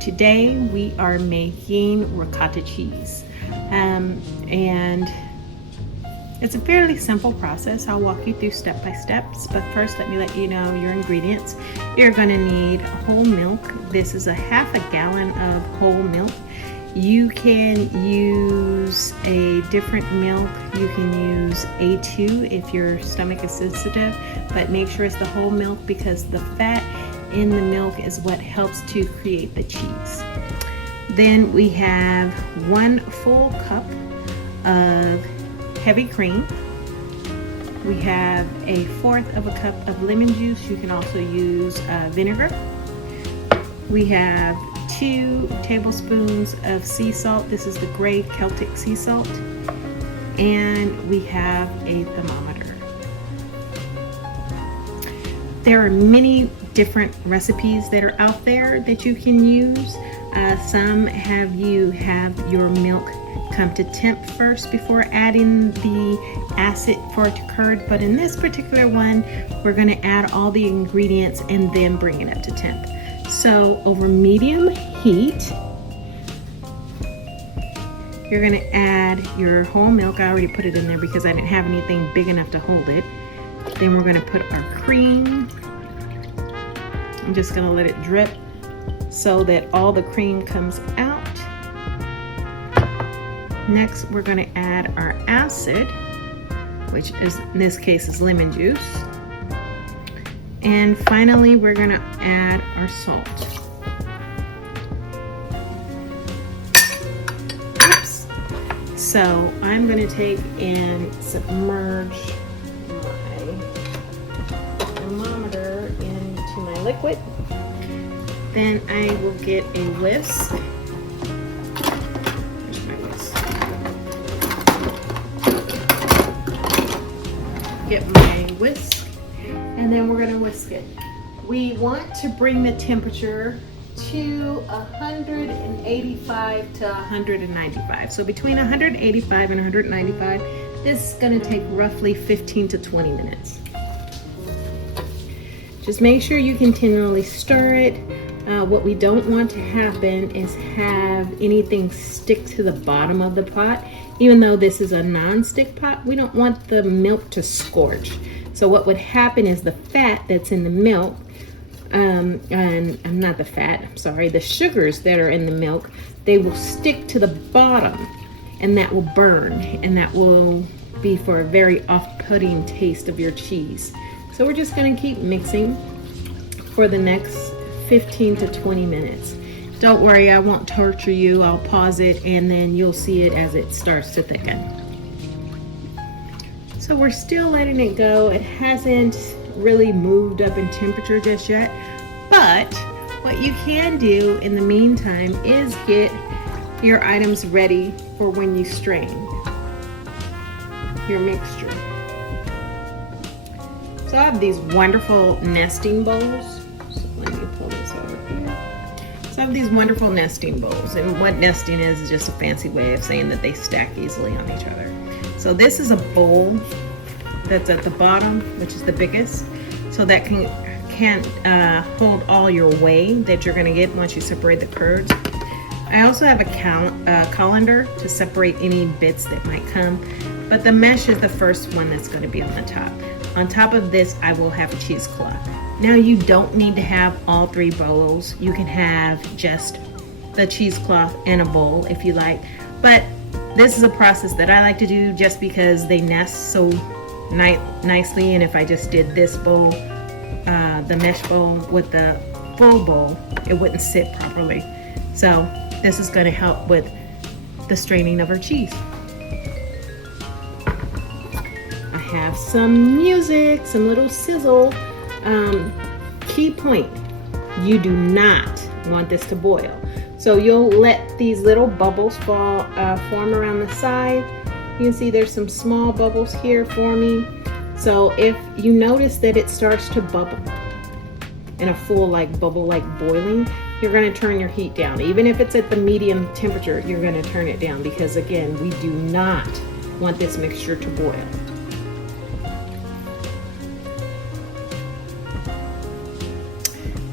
today we are making ricotta cheese. And it's a fairly simple process. I'll walk you through step by steps, but first let me let you know your ingredients. You're going to need whole milk. This is a half a gallon of whole milk. You can use a different milk. You can use A2 if your stomach is sensitive, but make sure it's the whole milk because the fat in the milk is what helps to create the cheese. Then we have 1 full cup of heavy cream. We have 1/4 cup of lemon juice. You can also use vinegar. We have 2 tablespoons of sea salt. This is the gray Celtic sea salt. And we have a thermometer. There are many different recipes that are out there that you can use. Some have you have your milk come to temp first before adding the acid for it to curd, but in this particular one we're going to add all the ingredients and then bring it up to temp. So over medium heat you're going to add your whole milk. I already put it in there because I didn't have anything big enough to hold it. Then we're going to put our cream. I'm just going to let it drip so that all the cream comes out. Next, we're going to add our acid, which is in this case is lemon juice. And finally, we're going to add our salt. Oops. So I'm going to take and submerge my thermometer into my liquid. Then I will get a whisk. Get my whisk, and then we're going to whisk it. We want to bring the temperature to 185 to 195. So between 185 and 195, this is going to take roughly 15 to 20 minutes. Just make sure you continually stir it. What we don't want to happen is have anything stick to the bottom of the pot. Even though this is a non-stick pot, we don't want the milk to scorch. So what would happen is the fat that's in the milk, the sugars that are in the milk, they will stick to the bottom and that will burn, and that will be for a very off-putting taste of your cheese. So we're just gonna keep mixing for the next 15 to 20 minutes. Don't worry, I won't torture you. I'll pause it and then you'll see it as it starts to thicken. So we're still letting it go. It hasn't really moved up in temperature just yet, but what you can do in the meantime is get your items ready for when you strain your mixture. So I have these wonderful nesting bowls. So let me pull this over here. So I have these wonderful nesting bowls, and what nesting is just a fancy way of saying that they stack easily on each other. So this is a bowl that's at the bottom, which is the biggest, so that can hold all your whey that you're going to get once you separate the curds. I also have a colander to separate any bits that might come, but the mesh is the first one that's going to be on the top. On top of this, I will have a cheesecloth. Now you don't need to have all 3 bowls. You can have just the cheesecloth and a bowl if you like. But this is a process that I like to do just because they nest so nicely. And if I just did this bowl, the mesh bowl with the full bowl, it wouldn't sit properly. So this is going to help with the straining of our cheese. I have some music, some little sizzle. Key point, you do not want this to boil. So you'll let these little bubbles form around the side. You can see there's some small bubbles here forming. So if you notice that it starts to bubble in a full bubble like boiling, you're going to turn your heat down. Even if it's at the medium temperature, you're going to turn it down because again, we do not want this mixture to boil.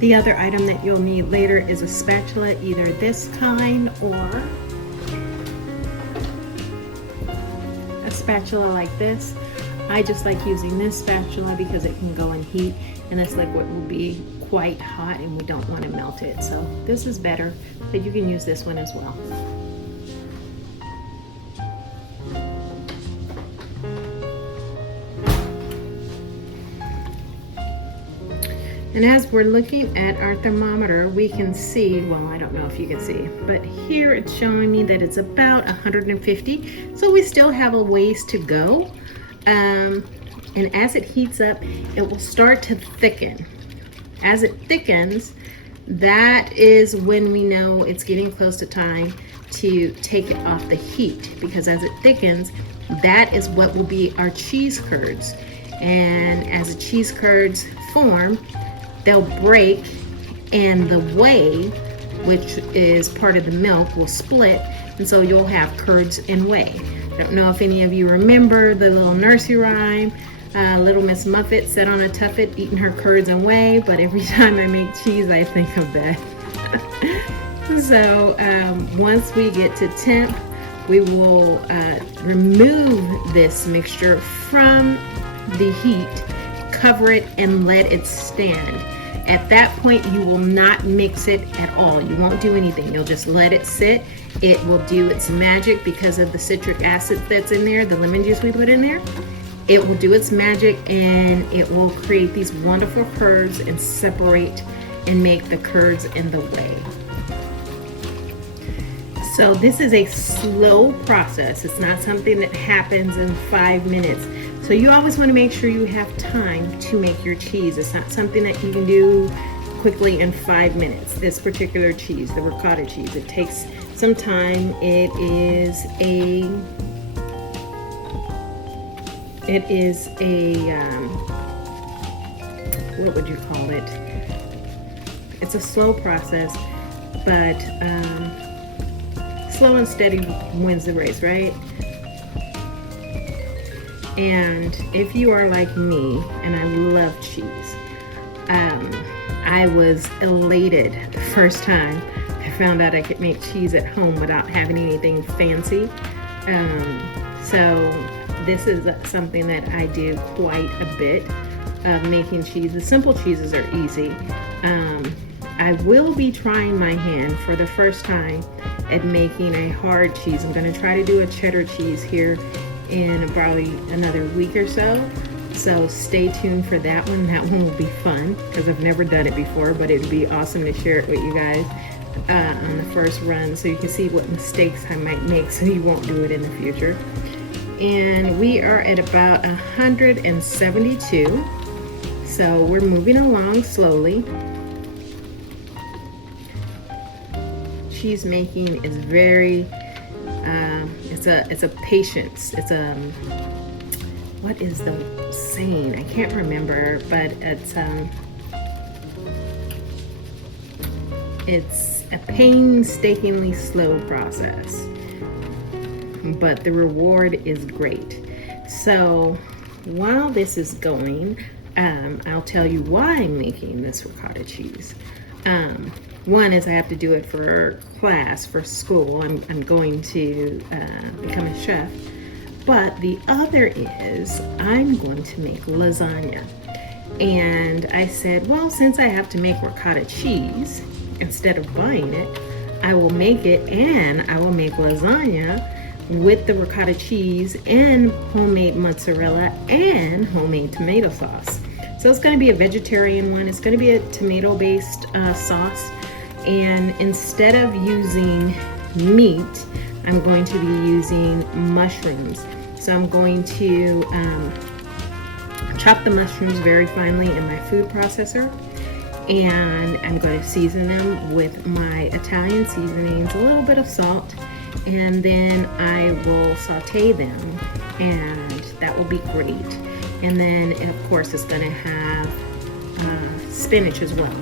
The other item that you'll need later is a spatula, either this kind or a spatula like this. I just like using this spatula because it can go in heat, and this liquid will be quite hot and we don't want to melt it. So this is better, but you can use this one as well. And as we're looking at our thermometer, we can see, well, I don't know if you can see, but here it's showing me that it's about 150. So we still have a ways to go. And as it heats up, it will start to thicken. As it thickens, that is when we know it's getting close to time to take it off the heat, because as it thickens, that is what will be our cheese curds. And as the cheese curds form, they'll break, and the whey, which is part of the milk, will split, and so you'll have curds and whey. I don't know if any of you remember the little nursery rhyme, Little Miss Muffet sat on a tuffet eating her curds and whey, but every time I make cheese I think of that. So once we get to temp, we will remove this mixture from the heat, cover it, and let it stand. At that point, you will not mix it at all. You won't do anything. You'll just let it sit. It will do its magic because of the citric acid that's in there, the lemon juice we put in there. It will do its magic, and it will create these wonderful curds and separate and make the curds in the whey. So this is a slow process. It's not something that happens in 5 minutes. So you always want to make sure you have time to make your cheese. It's not something that you can do quickly in 5 minutes. This particular cheese, the ricotta cheese, it takes some time. It is a what would you call it? It's a slow process, but slow and steady wins the race, right? And if you are like me, and I love cheese, I was elated the first time I found out I could make cheese at home without having anything fancy. So this is something that I do quite a bit of, making cheese. The simple cheeses are easy. I will be trying my hand for the first time at making a hard cheese. I'm going to try to do a cheddar cheese here in probably another week or so. So stay tuned for that one. That one will be fun because I've never done it before, but it would be awesome to share it with you guys on the first run, so you can see what mistakes I might make so you won't do it in the future. And we are at about 172, so we're moving along slowly. Cheese making is very it's a patience. It's a what is the saying? I can't remember, but it's a painstakingly slow process, but the reward is great. So while this is going, I'll tell you why I'm making this ricotta cheese. One is I have to do it for class, for school. I'm going to become a chef. But the other is I'm going to make lasagna. And I said, well, since I have to make ricotta cheese, instead of buying it, I will make it, and I will make lasagna with the ricotta cheese and homemade mozzarella and homemade tomato sauce. So it's going to be a vegetarian one. It's going to be a tomato-based sauce. And instead of using meat, I'm going to be using mushrooms. So I'm going to chop the mushrooms very finely in my food processor, and I'm going to season them with my Italian seasonings, a little bit of salt, and then I will saute them, and that will be great. And then of course it's going to have spinach as well.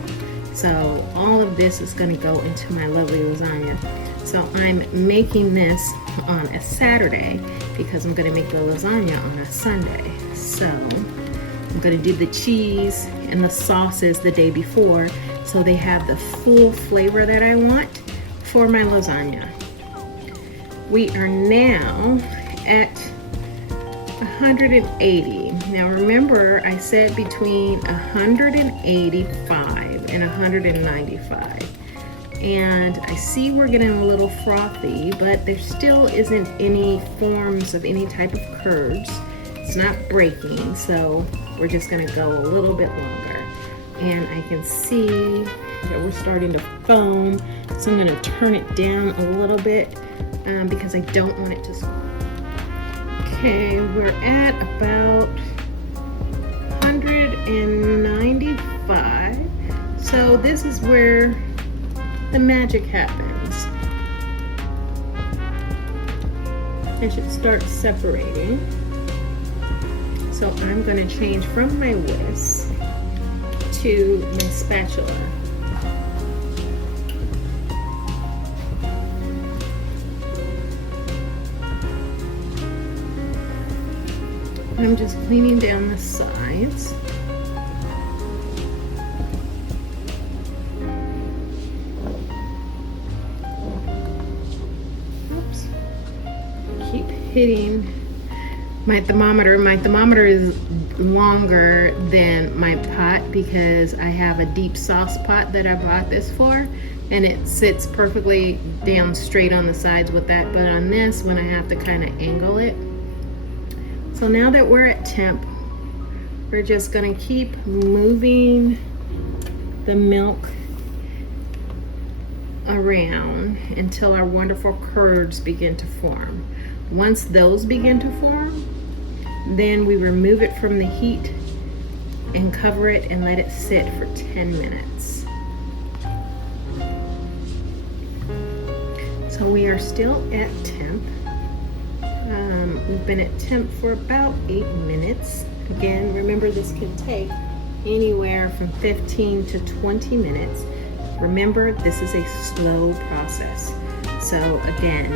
So all of this is going to go into my lovely lasagna. So I'm making this on a Saturday because I'm going to make the lasagna on a Sunday. So I'm going to do the cheese and the sauces the day before so they have the full flavor that I want for my lasagna. We are now at 180. Now remember, I said between 185 and 195. And I see we're getting a little frothy, but there still isn't any forms of any type of curds. It's not breaking, so we're just gonna go a little bit longer. And I can see that we're starting to foam, so I'm gonna turn it down a little bit because I don't want it to swell. Okay, we're at about 195. So this is where the magic happens. It should start separating. So I'm going to change from my whisk to my spatula. I'm just cleaning down the sides. Oops. Keep hitting my thermometer. My thermometer is longer than my pot because I have a deep sauce pot that I bought this for, and it sits perfectly down straight on the sides with that, but on this one I have to kind of angle it. So now that we're at temp, we're just gonna keep moving the milk around until our wonderful curds begin to form. Once those begin to form, then we remove it from the heat and cover it and let it sit for 10 minutes. So we are still at temp. We've been at temp for about 8 minutes. Again, remember this can take anywhere from 15 to 20 minutes. Remember, this is a slow process. So again,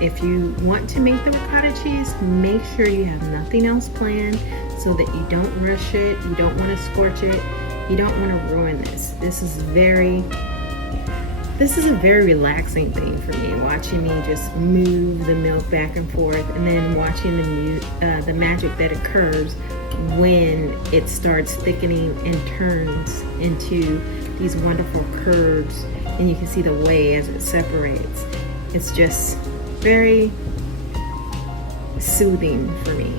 if you want to make the ricotta cheese, make sure you have nothing else planned so that you don't rush it, you don't want to scorch it, you don't want to ruin this. This is a very relaxing thing for me, watching me just move the milk back and forth, and then watching the magic that occurs when it starts thickening and turns into these wonderful curds, and you can see the way as it separates. It's just very soothing for me.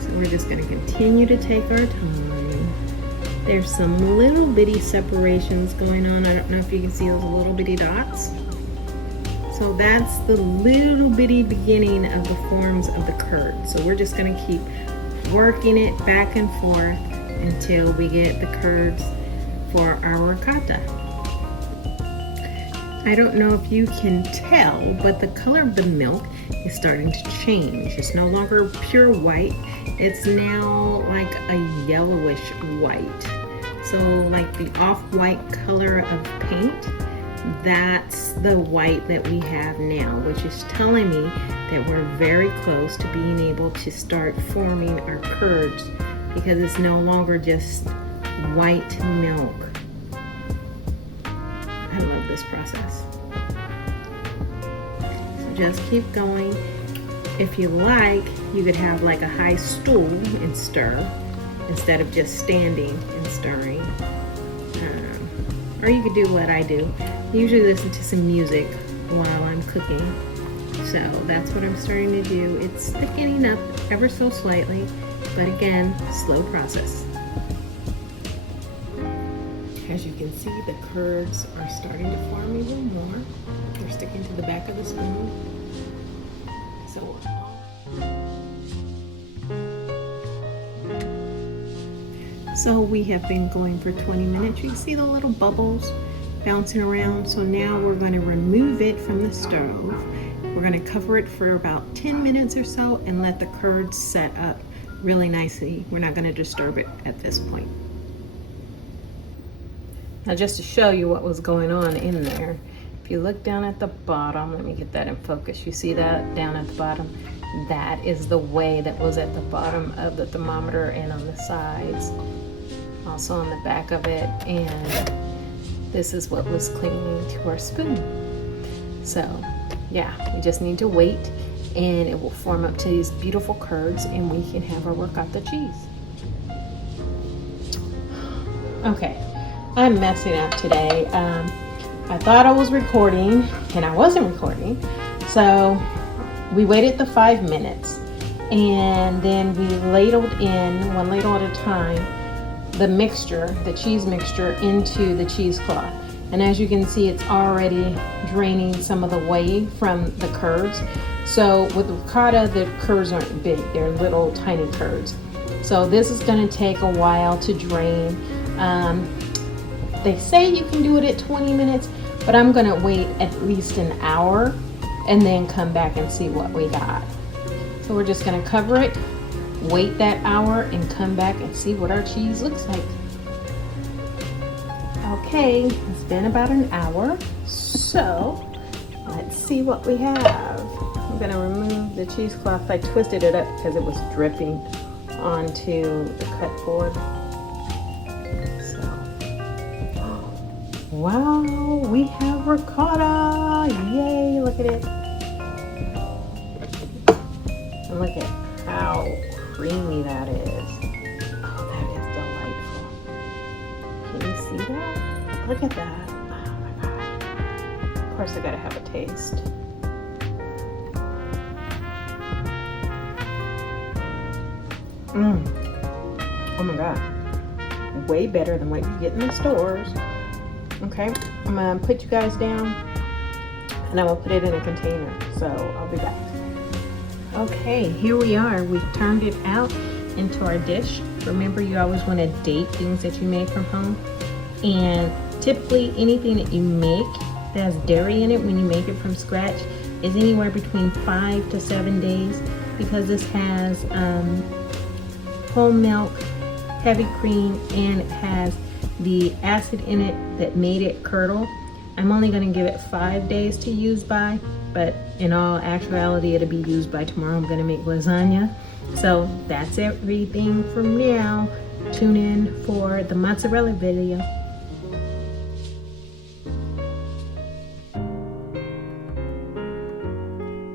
So we're just going to continue to take our time. There's some little bitty separations going on. I don't know if you can see those little bitty dots. So that's the little bitty beginning of the forms of the curd. So we're just going to keep working it back and forth until we get the curds for our ricotta. I don't know if you can tell, but the color of the milk is starting to change. It's no longer pure white. It's now like a yellowish white. So like the off-white color of paint, that's the white that we have now, which is telling me that we're very close to being able to start forming our curds, because it's no longer just white milk. I love this process. So just keep going. If you like, you could have like a high stool and stir instead of just standing and stirring. Or you could do what I do. I usually listen to some music while I'm cooking. So that's what I'm starting to do. It's thickening up ever so slightly, but again, slow process. As you can see, the curds are starting to form even more. They're sticking to the back of the spoon. So we have been going for 20 minutes. You can see the little bubbles bouncing around. So now we're going to remove it from the stove. We're going to cover it for about 10 minutes or so and let the curds set up really nicely. We're not going to disturb it at this point. Now just to show you what was going on in there, if you look down at the bottom, let me get that in focus. You see that down at the bottom? That is the whey that was at the bottom of the thermometer and on the sides. also on the back of it, and this is what was clinging to our spoon. So yeah, we just need to wait and it will form up to these beautiful curds and we can have our ricotta cheese. Okay, I'm messing up today. I thought I was recording and I wasn't recording. So we waited the 5 minutes and then we ladled in, one ladle at a time, the mixture, the cheese mixture, into the cheesecloth. And as you can see, it's already draining some of the whey from the curds. So with ricotta, the curds aren't big, they're little tiny curds. So this is gonna take a while to drain. They say you can do it at 20 minutes, but I'm gonna wait at least an hour and then come back and see what we got. So we're just gonna cover it, wait that hour, and come back and see what our cheese looks like. Okay, it's been about an hour, so let's see what we have. I'm gonna remove the cheesecloth. I twisted it up because it was dripping onto the cut board. So, wow, we have ricotta! Yay, look at it. And look at how creamy that is. Oh, that is delightful. Can you see that? Look at that. Oh my God. Of course I gotta have a taste. Oh my God. Way better than what you get in the stores. Okay, I'm gonna put you guys down and I'm gonna put it in a container. So I'll be back. Okay, here we are. We've turned it out into our dish. Remember, you always want to date things that you made from home. And typically anything that you make that has dairy in it when you make it from scratch is anywhere between 5 to 7 days, because this has whole milk, heavy cream, and it has the acid in it that made it curdle. I'm only going to give it 5 days to use by, but in all actuality it'll be used by tomorrow. I'm going to make lasagna. So that's everything from now. Tune in for the mozzarella video.